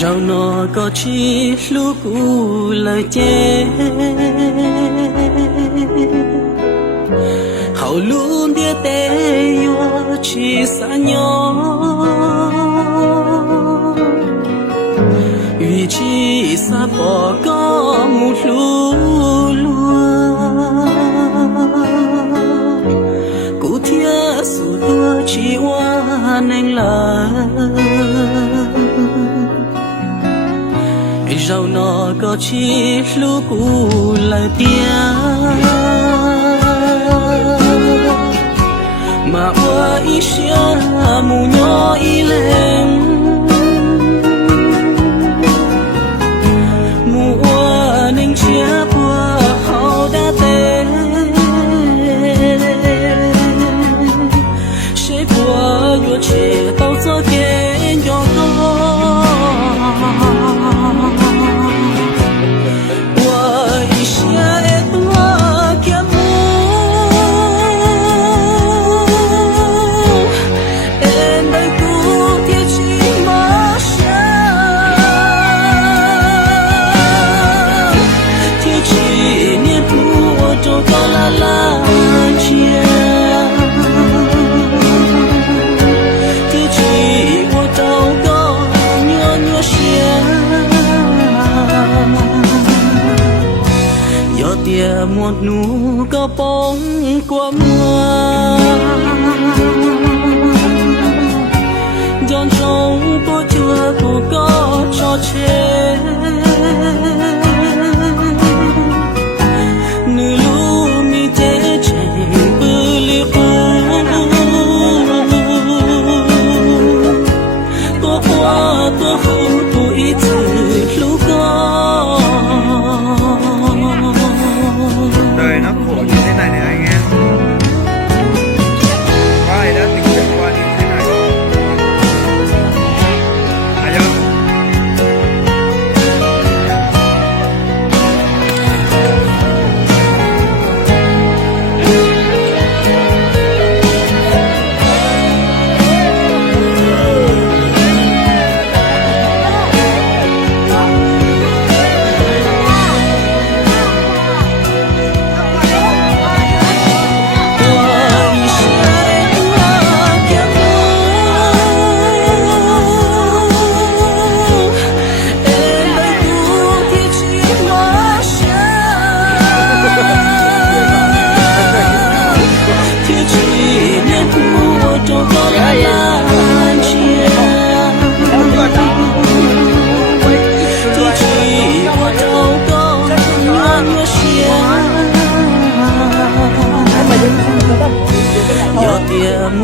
Rau nó có chi lúc u lời chê hậu luôn biết tê yo chỉ xa nhau vì chỉ xa bỏ có một lúc luôn cụ thiết sự đưa chỉ hoa nên là rau nó có chi lúc u lời tiếng mà qua ý xia mù nhỏ ý lên mù qua nên chia qua hậu đã tê sẽ qua vừa chia tao cho kê cho một nụ có bóng của mưa giòn trong cô chưa cô có cho chết nửa lúc mi thế chạy bự liêu tôi qua tôi không tôi từ lúc có đời nó khổ như thế này này anh em. Có ai đã từng trải qua như thế này ai không?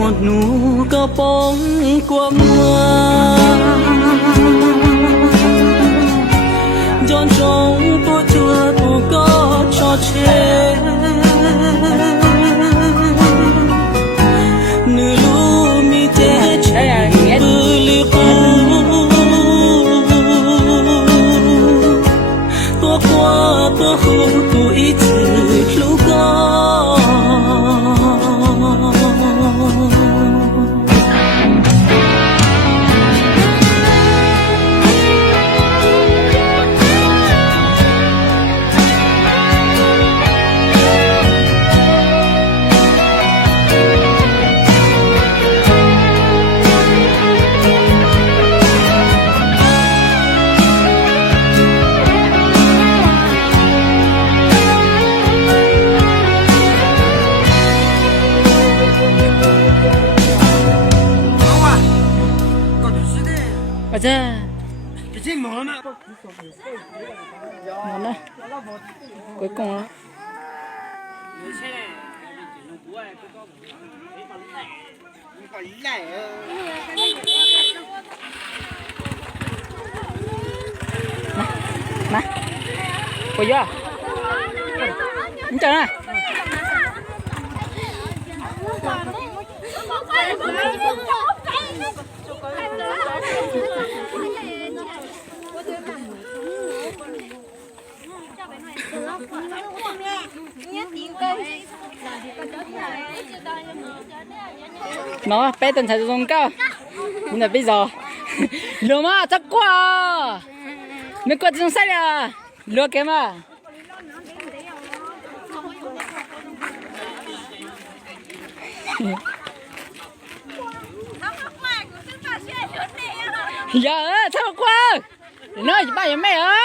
một nụ có bóng của mưa giòn trong tôi chưa tôi có cho chết nửa lúc mi thế chạy bự liêu tôi qua tôi không tôi từ lúc có 맞아. cái món á. Món này. Cuối cùng đó. Này. Quay vô. Anh chờ nè. nó bé tuần才dùng cao nhưng mà bây giờ lừa mà chắc quá mấy con dùng sai à lừa cái mà giờ thằng quá nói ba mẹ á